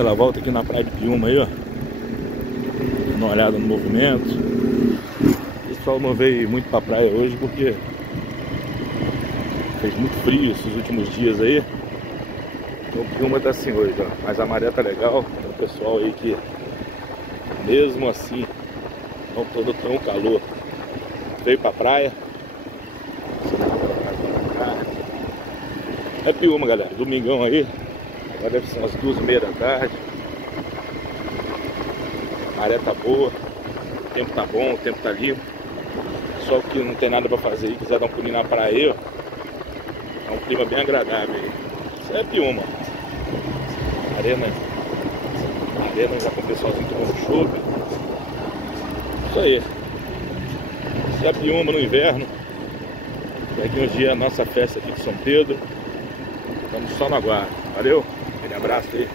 Aquela volta aqui na praia de Piúma aí, ó. Dando uma olhada no movimento. O pessoal não veio muito pra praia hoje porque fez muito frio esses últimos dias aí. Então Piúma tá assim hoje, ó. Mas a maré tá legal. Tem o pessoal aí que mesmo assim não todo tão calor veio pra praia. É Piúma, galera. Domingão aí. Agora deve ser umas 2h30 da tarde. A maré tá boa. O tempo tá bom, o tempo tá limpo. Só que não tem nada pra fazer aí, quiser dar um pulinho na praia aí, ó. É um clima bem agradável aí. Isso é Piúma. Arena já com o pessoalzinho tomando chopp. Isso aí. Isso é Piúma no inverno. Daqui uns dias a nossa festa aqui de São Pedro. Estamos só no aguardo. Valeu, aquele abraço aí.